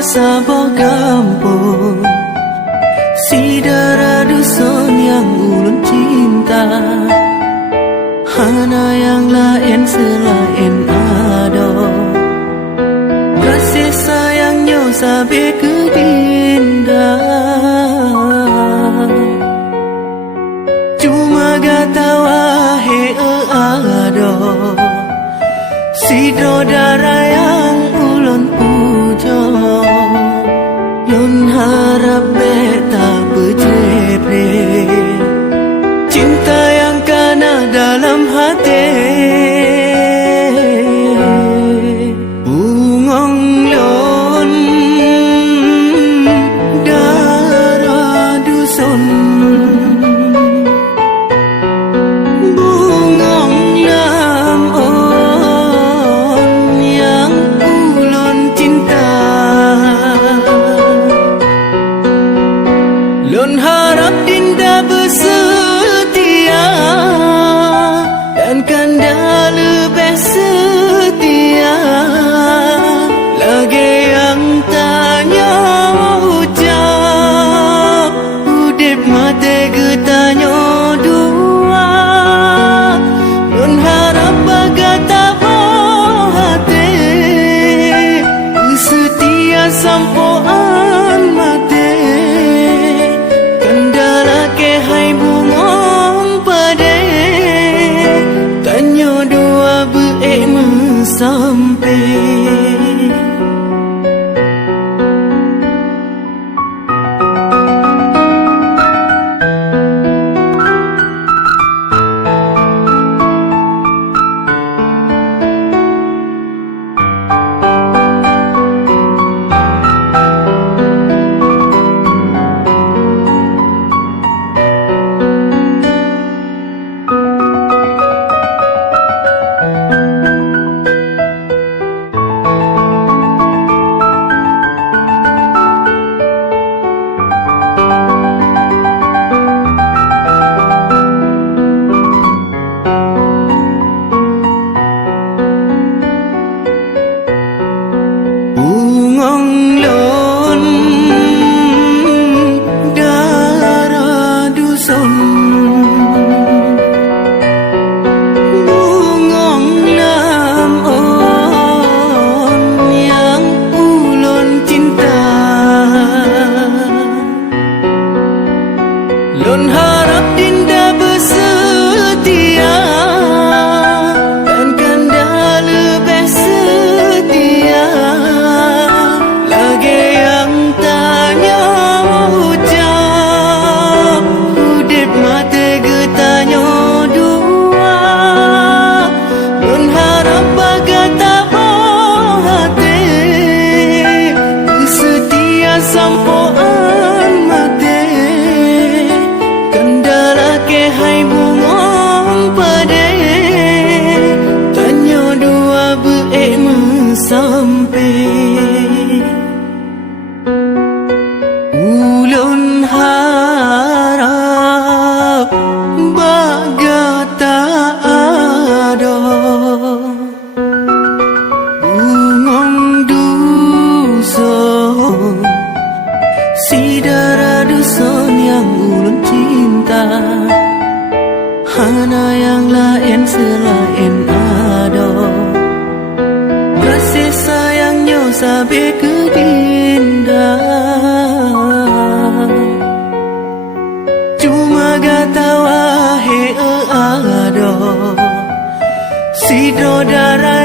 sabah kampung, si darah dusun yang ulun cinta. Hana yang lain selain ado, kasih sayangnya sampai ke dinda. Cuma gata wahe ado, si darah yang ulun pujo. Lun harap beta berjepre, cinta yang kana dalam hati. Bungong lon darah dusun, bungong lam on yang ulun cinta. Lun harap dinda bersetia dan kanda lebih setia. Lagi yang tanya ucap, udip mati getanya dua. Lun harap bagata hati, setia sampoan mati. Kendala ke hai bungong pade, tanya dua beek sampai. Bungong lon darah dusun, bungong lam on yang ulun cinta. Lun harap dinda bersetia dan kanda lebih setia. Lagi yang tanya ucap, udip mati getanya dua. Lun harap bagata hati, setia sampoan mati. Kendala ke hai bungong pade, tanya dua beek sampai. Ulun harap bagata ado, bungong dusun, si darah dusun yang ulun cinta. Hana yang lain selain ado, kasih sayangnya sampai ke dinda. Cuma gata wahe ado, si darah